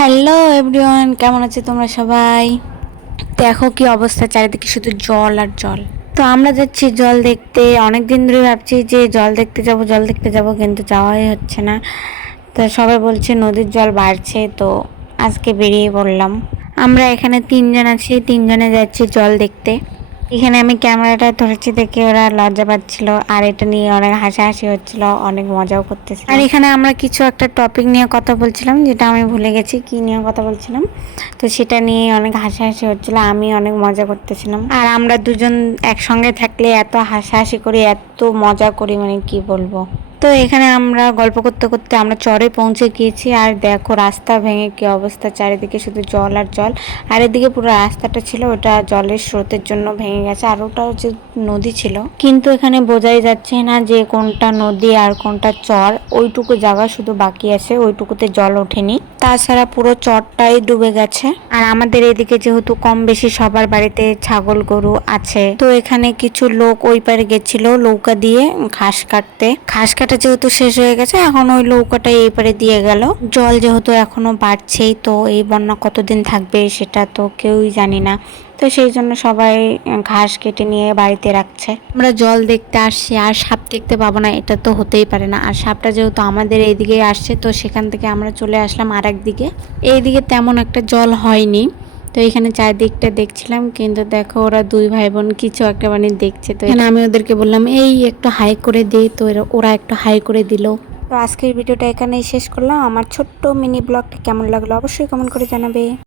Hello everyone, কেমন আছে তোমরা সবাই? দেখো কি অবস্থা, চারিদিকে শুধু জল আর জল। তো আমরা যাচ্ছি জল দেখতে। অনেক দিন ধরে ভাবছি যে জল দেখতে যাব জল দেখতে যাব, কিন্তু যাওয়াই হচ্ছে না। তো সবাই বলছে নদীর জল বাড়ছে, তো আজকে বেরিয়ে পড়লাম। আমরা এখানে তিনজন আছি, তিনজনে যাচ্ছি জল দেখতে। এখানে আমি ক্যামেরাটা ধরেছি দেখে ওরা লজ্জা পাচ্ছিল, আর এটা নিয়ে অনেক হাসাহাসি হচ্ছিল, অনেক মজাও করতেছিল। আর এখানে আমরা কিছু একটা টপিক নিয়ে কথা বলছিলাম, যেটা আমি ভুলে গেছি কি নিয়ে কথা বলছিলাম। তো সেটা নিয়ে অনেক হাসাহাসি হচ্ছিল, আমি অনেক মজা করতেছিলাম। আর আমরা দুজন একসঙ্গে থাকলে এত হাসাহাসি করি, এত মজা করি, মানে কি বলবো। তো এখানে আমরা গল্প করতে করতে আমরা চরে পৌঁছে গিয়েছি। আর দেখো রাস্তা ভেঙে কি অবস্থা, চারিদিকে শুধু জল আর জল। আর এদিকে পুরো রাস্তাটা ছিল, ওটা জলের স্রোতের জন্য ভেঙে গেছে। আর ওটা হচ্ছে নদী ছিল, কিন্তু এখানে বোঝাই যাচ্ছে না যে কোনটা নদী আর কোনটা চর। ওইটুকু জায়গা শুধু বাকি আছে, ওইটুকুতে জল ওঠেনি, তাছাড়া পুরো চরটাই ডুবে গেছে। আর আমাদের এদিকে যেহেতু কম বেশি সবার বাড়িতে ছাগল গরু আছে, তো এখানে কিছু লোক ওই পারে গেছিল নৌকা দিয়ে ঘাস কাটতে। ঘাস কাটা যেহেতু শেষ হয়ে গেছে, এখন ওই নৌকাটা এই পারে দিয়ে গেল। জল যেহেতু এখনো বাড়ছেই, তো এই বন্যা কতদিন থাকবে সেটা তো কেউই জানি না। তো সেই জন্য সবাই ঘাস কেটে নিয়ে বাড়িতে রাখছে। আমরা জল দেখতে আসছি আর সাপ দেখতে পাবো না, এটা তো হতেই পারে না। আর সাপটা যেহেতু আমাদের এইদিকে আসছে, তো সেখান থেকে আমরা চলে আসলাম আর একদিকে। এইদিকে তেমন একটা জল হয়নি। তো এখানে চারদিকটা দেখছিলাম, কিন্তু দেখো ওরা দুই ভাই বোন কিছু একটা মানে দেখছে। তো এখানে আমি ওদেরকে বললাম এই একটু হাই করে দিই, তো ওরা একটু হাই করে দিল। তো আজকের ভিডিওটা এখানেই শেষ করলাম। আমার ছোট্ট মিনি ব্লগটা কেমন লাগলো অবশ্যই কমেন্ট করে জানাবে।